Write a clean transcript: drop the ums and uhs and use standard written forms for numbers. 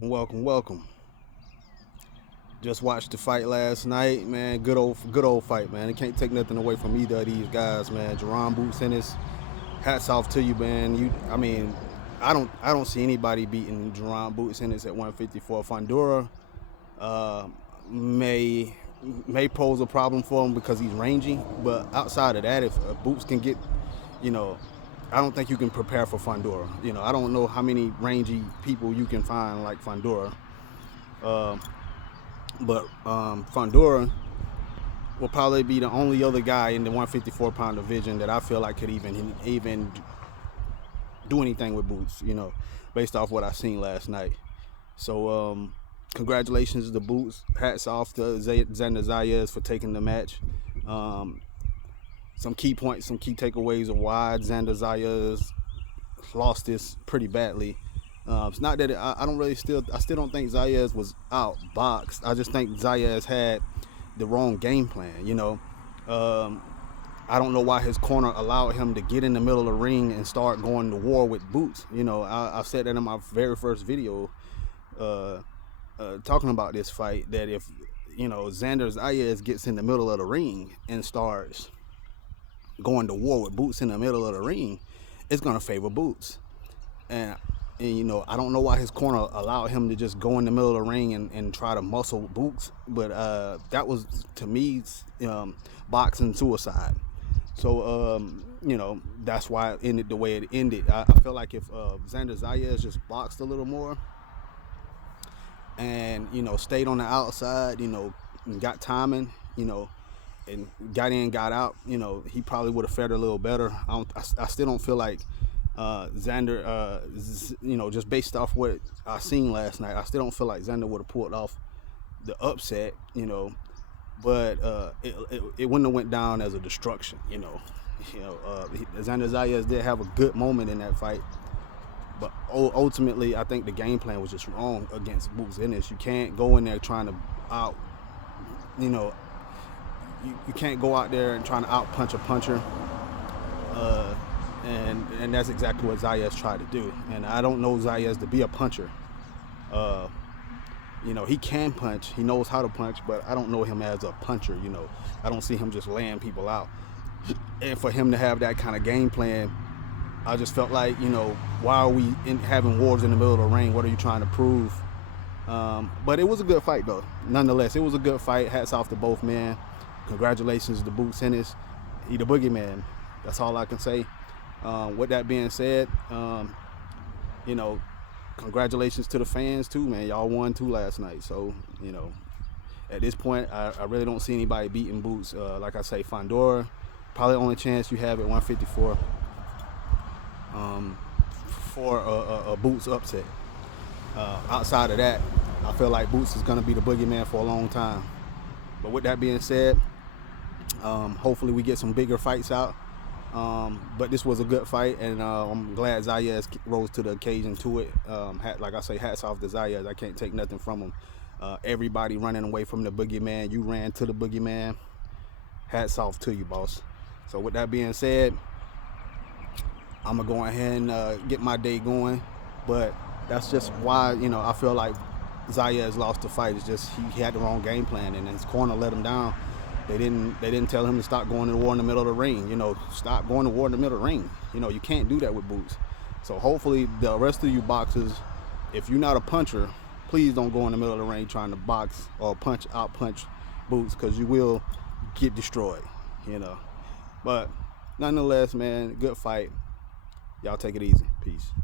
Welcome. Just watched the fight last night, man. Good old fight, man. It can't take nothing away from either of these guys, man. Jaron Ennis, hats off to you, man. I don't see anybody beating Jaron Ennis at 154. Fundora may pose a problem for him because he's rangy, but outside of that, if Boots can get, I don't think you can prepare for Fundora. I don't know how many rangy people you can find like Fundora. But Fundora will probably be the only other guy in the 154-pound division that I feel like could even do anything with Boots, based off what I seen last night. So congratulations to Boots. Hats off to Xander Zayas for taking the match. Some key points, some key takeaways of why Xander Zayas lost this pretty badly. It's not that I still don't think Zayas was outboxed. I just think Zayas had the wrong game plan. I don't know why his corner allowed him to get in the middle of the ring and start going to war with Boots. I said that in my very first video talking about this fight, that if Xander Zayas gets in the middle of the ring and starts going to war with Boots in the middle of the ring, it's gonna favor Boots. And I don't know why his corner allowed him to just go in the middle of the ring and try to muscle Boots, but that was, to me, boxing suicide. So that's why it ended the way it ended. I feel like if Xander Zayas just boxed a little more and stayed on the outside, and got timing, and got in, got out, he probably would have fared a little better. I still don't feel like Xander, just based off what I seen last night, I still don't feel like Xander would have pulled off the upset, but it wouldn't have went down as a destruction, Xander Zayas did have a good moment in that fight, but ultimately I think the game plan was just wrong against Boots Ennis. You can't go in there trying to you can't go out there and trying to out punch a puncher. And that's exactly what Zayas tried to do. And I don't know Zayas to be a puncher. He can punch. He knows how to punch, but I don't know him as a puncher. I don't see him just laying people out. And for him to have that kind of game plan, I just felt like, why are we having wars in the middle of the ring? What are you trying to prove? But it was a good fight, though. Nonetheless, it was a good fight. Hats off to both men. Congratulations to Boots Ennis. He the boogeyman. That's all I can say. With that being said, congratulations to the fans too, man. Y'all won too last night. So, at this point, I really don't see anybody beating Boots. Like I say, Fundora, probably the only chance you have at 154 for a Boots upset. Outside of that, I feel like Boots is going to be the boogeyman for a long time. But with that being said, hopefully we get some bigger fights out. But this was a good fight, and I'm glad Zayas rose to the occasion to it. Like I say, hats off to Zayas. I can't take nothing from him. Everybody running away from the boogeyman. You ran to the boogeyman. Hats off to you, boss. So with that being said, I'm going to go ahead and get my day going. But that's just why, I feel like Zayas lost the fight. It's just he had the wrong game plan, and his corner let him down. They didn't tell him to stop going to war in the middle of the ring. Stop going to war in the middle of the ring. You can't do that with Boots. So hopefully the rest of you boxers, if you're not a puncher, please don't go in the middle of the ring trying to box or out punch Boots, because you will get destroyed. But nonetheless, man, good fight. Y'all take it easy. Peace.